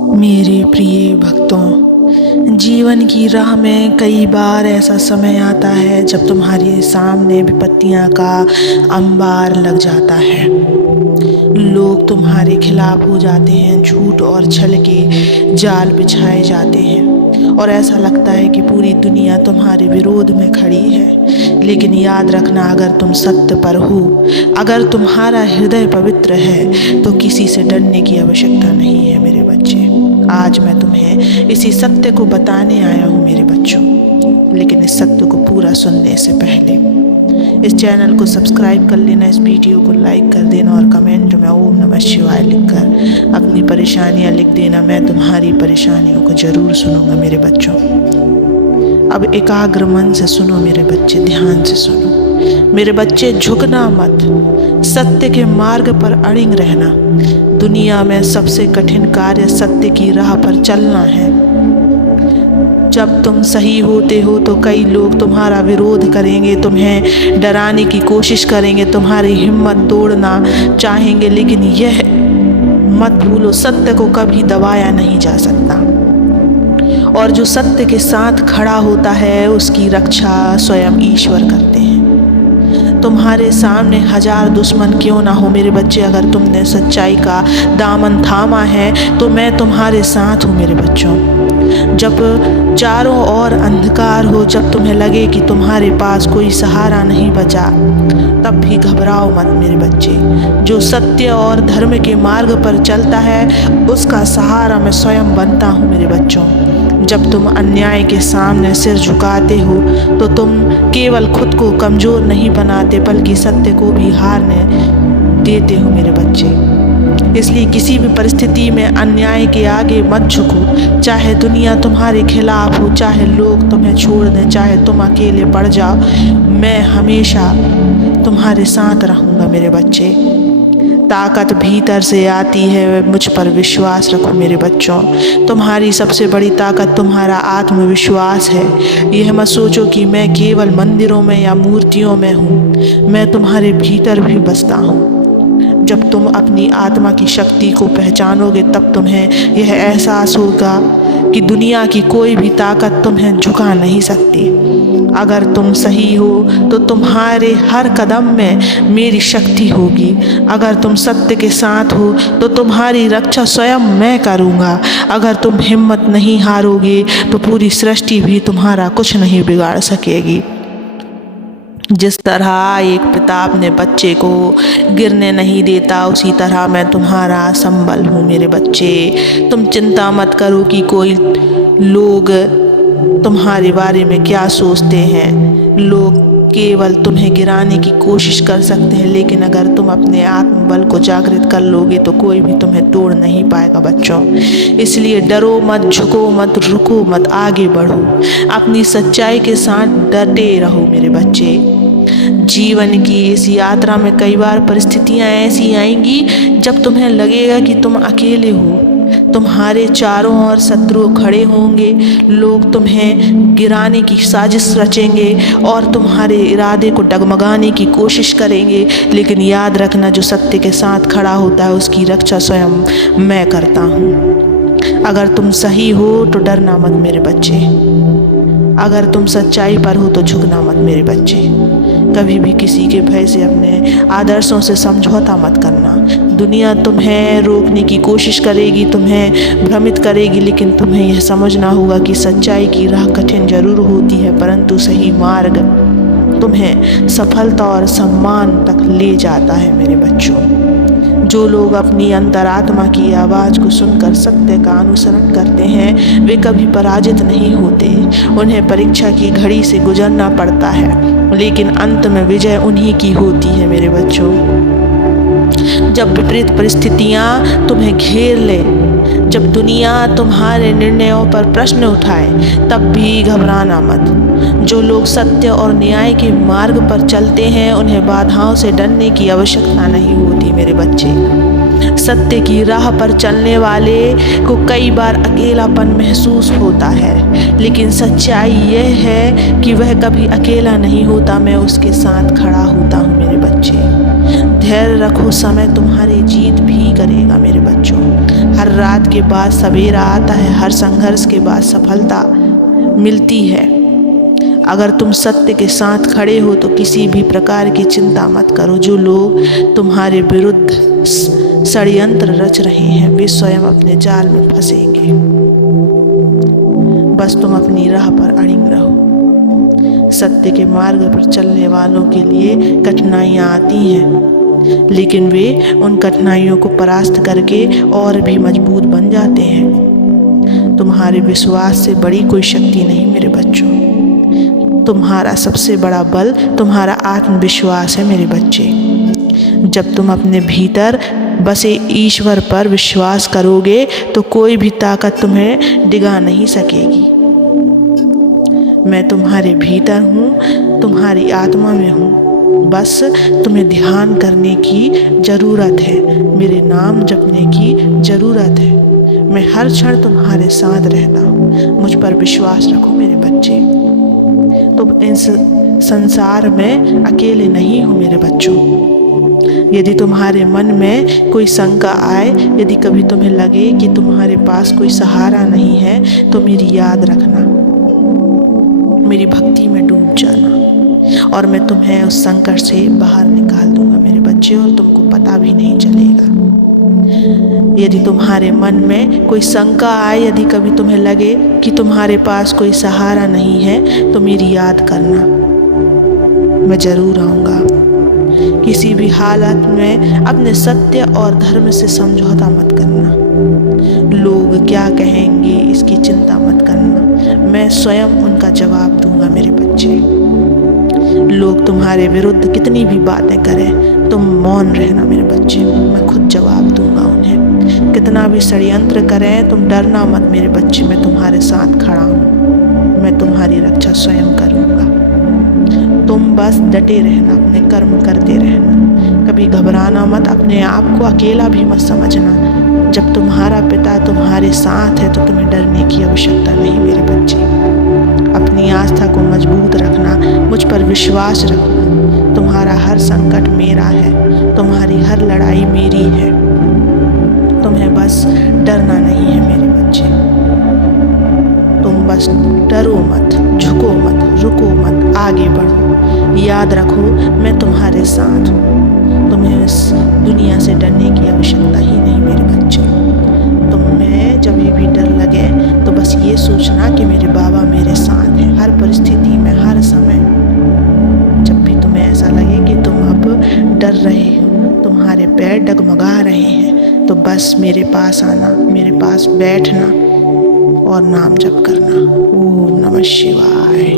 मेरे प्रिय भक्तों, जीवन की राह में कई बार ऐसा समय आता है जब तुम्हारे सामने विपत्तियां का अंबार लग जाता है। लोग तुम्हारे खिलाफ हो जाते हैं, झूठ और छल के जाल बिछाए जाते हैं और ऐसा लगता है कि पूरी दुनिया तुम्हारे विरोध में खड़ी है। लेकिन याद रखना, अगर तुम सत्य पर हो, अगर तुम्हारा हृदय पवित्र है, तो किसी से डरने की आवश्यकता नहीं है मेरे बच्चे। आज मैं तुम्हें इसी सत्य को बताने आया हूँ मेरे बच्चों। लेकिन इस सत्य को पूरा सुनने से पहले इस चैनल को सब्सक्राइब कर लेना, इस वीडियो को लाइक कर देना और कमेंट में ओम नमः शिवाय लिखकर अपनी परेशानियाँ लिख देना। मैं तुम्हारी परेशानियों को ज़रूर सुनूंगा मेरे बच्चों। अब एकाग्र मन से सुनो मेरे बच्चे, ध्यान से सुनो मेरे बच्चे। झुकना मत, सत्य के मार्ग पर अड़िग रहना। दुनिया में सबसे कठिन कार्य सत्य की राह पर चलना है। जब तुम सही होते हो तो कई लोग तुम्हारा विरोध करेंगे, तुम्हें डराने की कोशिश करेंगे, तुम्हारी हिम्मत तोड़ना चाहेंगे। लेकिन यह मत भूलो, सत्य को कभी दबाया नहीं जा सकता और जो सत्य के साथ खड़ा होता है उसकी रक्षा स्वयं ईश्वर करते हैं। तुम्हारे सामने 1000 दुश्मन क्यों ना हो मेरे बच्चे, अगर तुमने सच्चाई का दामन थामा है तो मैं तुम्हारे साथ हूँ मेरे बच्चों। जब चारों ओर अंधकार हो, जब तुम्हें लगे कि तुम्हारे पास कोई सहारा नहीं बचा, तब भी घबराओ मत मेरे बच्चे। जो सत्य और धर्म के मार्ग पर चलता है उसका सहारा मैं स्वयं बनता हूँ मेरे बच्चों। जब तुम अन्याय के सामने सिर झुकाते हो तो तुम केवल खुद को कमज़ोर नहीं बनाते बल्कि सत्य को भी हारने देते हो मेरे बच्चे। इसलिए किसी भी परिस्थिति में अन्याय के आगे मत झुको। चाहे दुनिया तुम्हारे खिलाफ हो, चाहे लोग तुम्हें छोड़ दें, चाहे तुम अकेले पड़ जाओ, मैं हमेशा तुम्हारे साथ रहूँगा मेरे बच्चे। ताकत भीतर से आती है, मुझ पर विश्वास रखो मेरे बच्चों। तुम्हारी सबसे बड़ी ताकत तुम्हारा आत्मविश्वास है। यह मत सोचो कि मैं केवल मंदिरों में या मूर्तियों में हूँ, मैं तुम्हारे भीतर भी बसता हूँ। जब तुम अपनी आत्मा की शक्ति को पहचानोगे तब तुम्हें यह एहसास होगा कि दुनिया की कोई भी ताकत तुम्हें झुका नहीं सकती। अगर तुम सही हो तो तुम्हारे हर कदम में मेरी शक्ति होगी। अगर तुम सत्य के साथ हो तो तुम्हारी रक्षा स्वयं मैं करूँगा। अगर तुम हिम्मत नहीं हारोगे तो पूरी सृष्टि भी तुम्हारा कुछ नहीं बिगाड़ सकेगी। जिस तरह एक पिता अपने बच्चे को गिरने नहीं देता, उसी तरह मैं तुम्हारा संबल हूँ मेरे बच्चे। तुम चिंता मत करो कि कोई लोग तुम्हारे बारे में क्या सोचते हैं। लोग केवल तुम्हें गिराने की कोशिश कर सकते हैं, लेकिन अगर तुम अपने आत्मबल को जागृत कर लोगे तो कोई भी तुम्हें तोड़ नहीं पाएगा बच्चों। इसलिए डरो मत, झुको मत, रुको मत, आगे बढ़ो। अपनी सच्चाई के साथ डटे रहो मेरे बच्चे। जीवन की इस यात्रा में कई बार परिस्थितियां ऐसी आएंगी जब तुम्हें लगेगा कि तुम अकेले हो। तुम्हारे चारों ओर शत्रु खड़े होंगे, लोग तुम्हें गिराने की साजिश रचेंगे और तुम्हारे इरादे को डगमगाने की कोशिश करेंगे। लेकिन याद रखना, जो सत्य के साथ खड़ा होता है उसकी रक्षा स्वयं मैं करता हूँ। अगर तुम सही हो तो डरना मत मेरे बच्चे। अगर तुम सच्चाई पर हो तो झुकना मत मेरे बच्चे। कभी भी किसी के भय से अपने आदर्शों से समझौता मत करना। दुनिया तुम्हें रोकने की कोशिश करेगी, तुम्हें भ्रमित करेगी, लेकिन तुम्हें यह समझना होगा कि सच्चाई की राह कठिन जरूर होती है, परंतु सही मार्ग तुम्हें सफलता और सम्मान तक ले जाता है मेरे बच्चों। जो लोग अपनी अंतरात्मा की आवाज़ को सुनकर सत्य का अनुसरण करते हैं वे कभी पराजित नहीं होते। उन्हें परीक्षा की घड़ी से गुजरना पड़ता है, लेकिन अंत में विजय उन्हीं की होती है मेरे बच्चों। जब विपरीत परिस्थितियाँ तुम्हें घेर ले, जब दुनिया तुम्हारे निर्णयों पर प्रश्न उठाए, तब भी घबराना मत। जो लोग सत्य और न्याय के मार्ग पर चलते हैं उन्हें बाधाओं से डरने की आवश्यकता नहीं होती मेरे बच्चे। सत्य की राह पर चलने वाले को कई बार अकेलापन महसूस होता है, लेकिन सच्चाई यह है कि वह कभी अकेला नहीं होता। मैं उसके साथ खड़ा होता हूँ मेरे बच्चे। धैर्य रखो, समय तुम्हारी जीत भी करेगा मेरे बच्चों। हर रात के बाद सवेरा आता है, हर संघर्ष के बाद सफलता मिलती है। अगर तुम सत्य के साथ खड़े हो तो किसी भी प्रकार की चिंता मत करो। जो लोग तुम्हारे विरुद्ध षड्यंत्र रच रहे हैं वे स्वयं अपने जाल में फंसेंगे। बस तुम अपनी राह पर अड़िग रहो। सत्य के मार्ग पर चलने वालों के लिए कठिनाइयाँ आती हैं, लेकिन वे उन कठिनाइयों को परास्त करके और भी मजबूत बन जाते हैं। तुम्हारे विश्वास से बड़ी कोई शक्ति नहीं मेरे बच्चों। तुम्हारा सबसे बड़ा बल तुम्हारा आत्मविश्वास है मेरे बच्चे। जब तुम अपने भीतर बसे ईश्वर पर विश्वास करोगे तो कोई भी ताकत तुम्हें डिगा नहीं सकेगी। मैं तुम्हारे भीतर हूँ, तुम्हारी आत्मा में हूँ। बस तुम्हें ध्यान करने की ज़रूरत है, मेरे नाम जपने की ज़रूरत है। मैं हर क्षण तुम्हारे साथ रहता हूँ। मुझ पर विश्वास रखो मेरे बच्चे। तुम इस संसार में अकेले नहीं हो मेरे बच्चों। यदि तुम्हारे मन में कोई शंका आए, यदि कभी तुम्हें लगे कि तुम्हारे पास कोई सहारा नहीं है, तो मेरी याद रखना, मेरी भक्ति में डूब जाना और मैं तुम्हें उस संकट से बाहर निकाल दूंगा मेरे बच्चे, और तुमको पता भी नहीं चलेगा। यदि तुम्हारे मन में कोई शंका आए, यदि कभी तुम्हें लगे कि तुम्हारे पास कोई सहारा नहीं है, तो मेरी याद करना, मैं ज़रूर आऊँगा। किसी भी हालत में अपने सत्य और धर्म से समझौता मत करना। लोग क्या कहेंगे इसकी चिंता मत करना, मैं स्वयं उनका जवाब दूंगा मेरे बच्चे। लोग तुम्हारे विरुद्ध कितनी भी बातें करें, तुम मौन रहना मेरे बच्चे, मैं खुद जवाब दूंगा उन्हें। कितना भी षड्यंत्र करें, तुम डरना मत मेरे बच्चे, मैं तुम्हारे साथ खड़ा हूँ। मैं तुम्हारी रक्षा स्वयं करूँगा। तुम बस डटे रहना, अपने कर्म करते रहना, कभी घबराना मत, अपने आप को अकेला भी मत समझना। जब तुम्हारा पिता तुम्हारे साथ है तो तुम्हें डरने की आवश्यकता नहीं मेरे बच्चे। अपनी आस्था को मजबूत रखना, मुझ पर विश्वास रखना। तुम्हारा हर संकट मेरा है, तुम्हारी हर लड़ाई मेरी है। तुम्हें बस डरना नहीं है मेरे बच्चे। तुम बस डरो मत, झुको मत, रुको मत, आगे बढ़ो। याद रखो मैं तुम्हारे साथ हूँ। तुम्हें इस दुनिया से डरने की आवश्यकता ही नहीं मेरे बच्चे। तुम्हें जब भी डर लगे तो बस ये सोचना कि मेरे बाबा मेरे साथ हैं, हर परिस्थिति में, हर समय। जब भी तुम्हें ऐसा लगे कि तुम अब डर रहे हो, तुम्हारे पैर डगमगा रहे हैं, तो बस मेरे पास आना, मेरे पास बैठना और नाम जप करना। ओम नमः शिवाय।